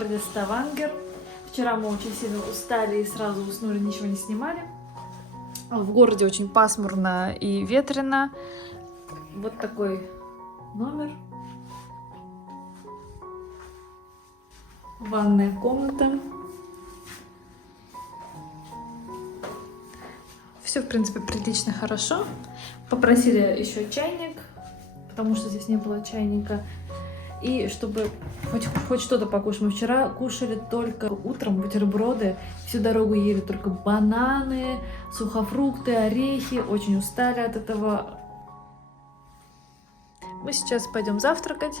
городе Ставангер. Вчера мы очень сильно устали и сразу уснули, ничего не снимали. В городе очень пасмурно и ветрено. Вот такой номер. Ванная комната. Все, в принципе, прилично, хорошо. Попросили еще чайник, потому что здесь не было чайника. И чтобы хоть что-то покушать. Мы вчера кушали только утром бутерброды. Всю дорогу ели только бананы, сухофрукты, орехи. Очень устали от этого. Мы сейчас пойдем завтракать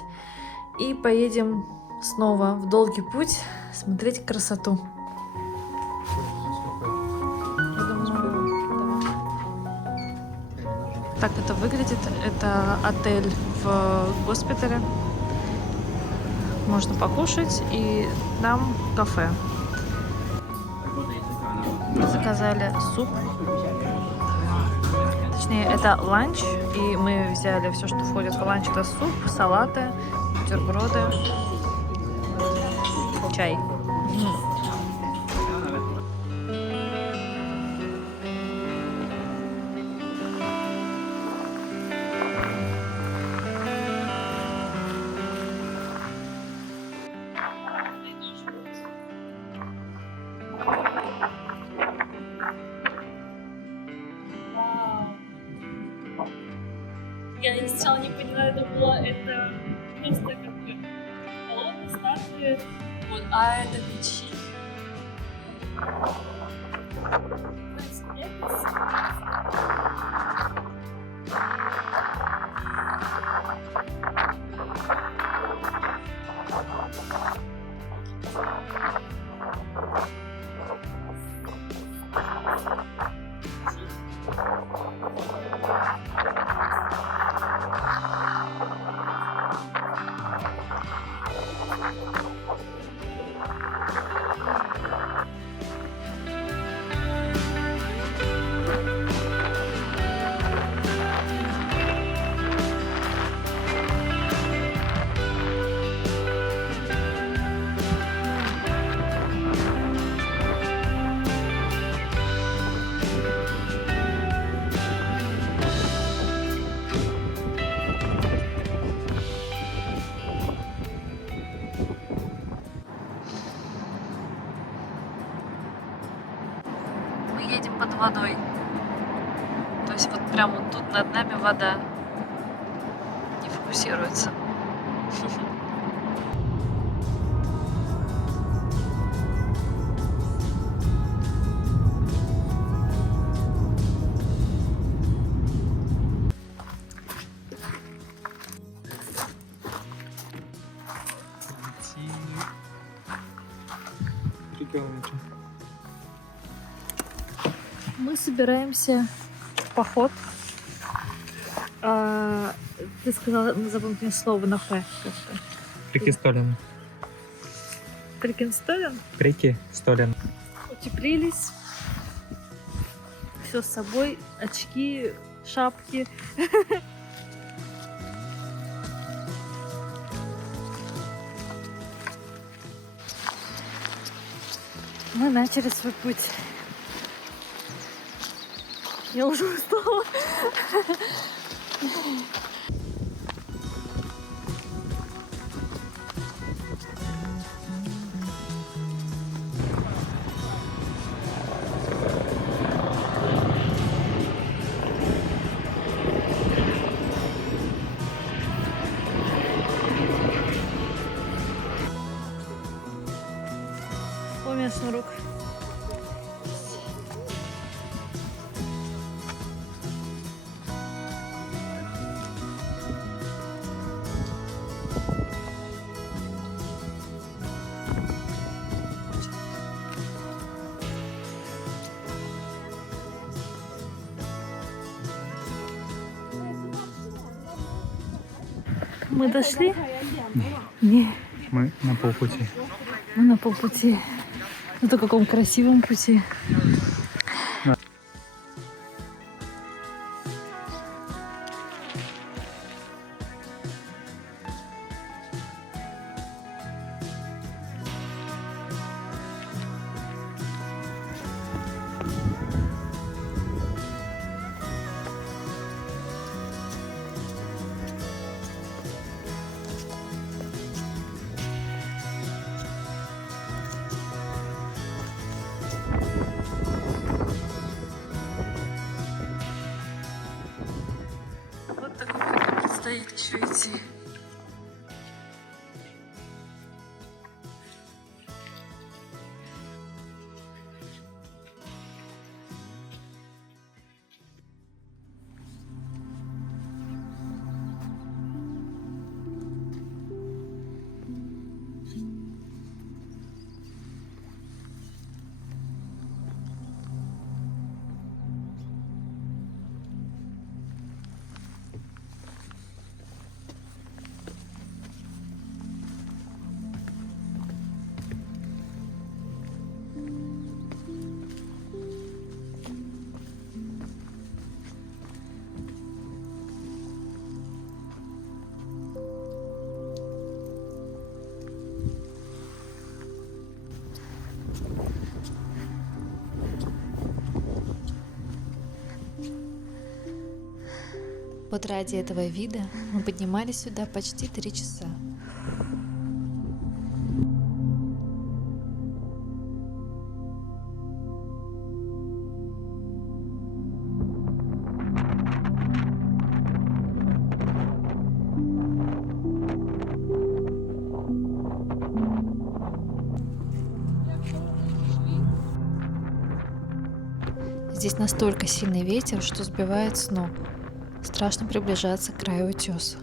и поедем снова в долгий путь смотреть красоту. Так это выглядит. Это отель в госпитале. Можно покушать и нам кафе. Заказали суп. Точнее, это ланч. И мы взяли все, что входит в ланч. Это суп, салаты, бутерброды, чай. Я сначала не поняла, это просто как бы колонны, статуи, вот, а это мечи. Едем под водой. То есть вот прямо вот тут над нами вода не фокусируется. Мы собираемся в поход. Ты сказала, забыл мне слово на «х». Прикистолен. Прикинстолен? Прикистолен. Утеплились. Все с собой. Очки, шапки. Мы начали свой путь. Я уже устала. Уместно рук. Мы дошли? Не. Мы на полпути. Мы на полпути. На то каком красивом пути. предстоит еще идти. Вот ради этого вида мы поднимались сюда почти 3 часа. Здесь настолько сильный ветер, что сбивает с ног. Страшно приближаться к краю утеса.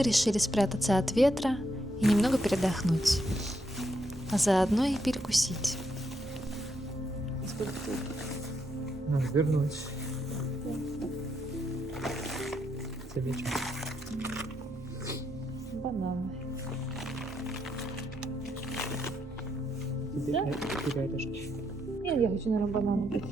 Мы решили спрятаться от ветра и немного передохнуть, а заодно и перекусить. Надо вернуть. Тебе что? Бананы. Тебе Да? рядышком. Нет, я хочу, наверное, бананы быть.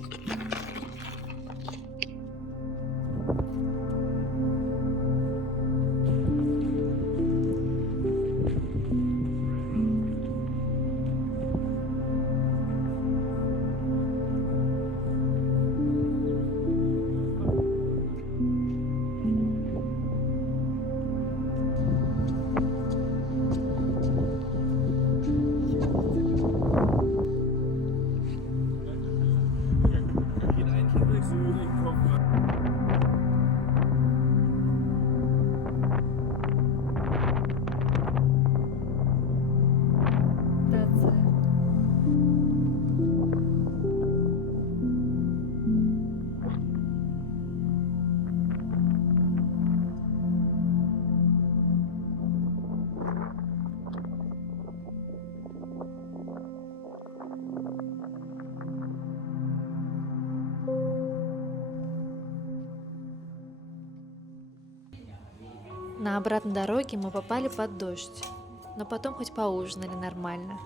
На обратной дороге мы попали под дождь, но потом хоть поужинали нормально.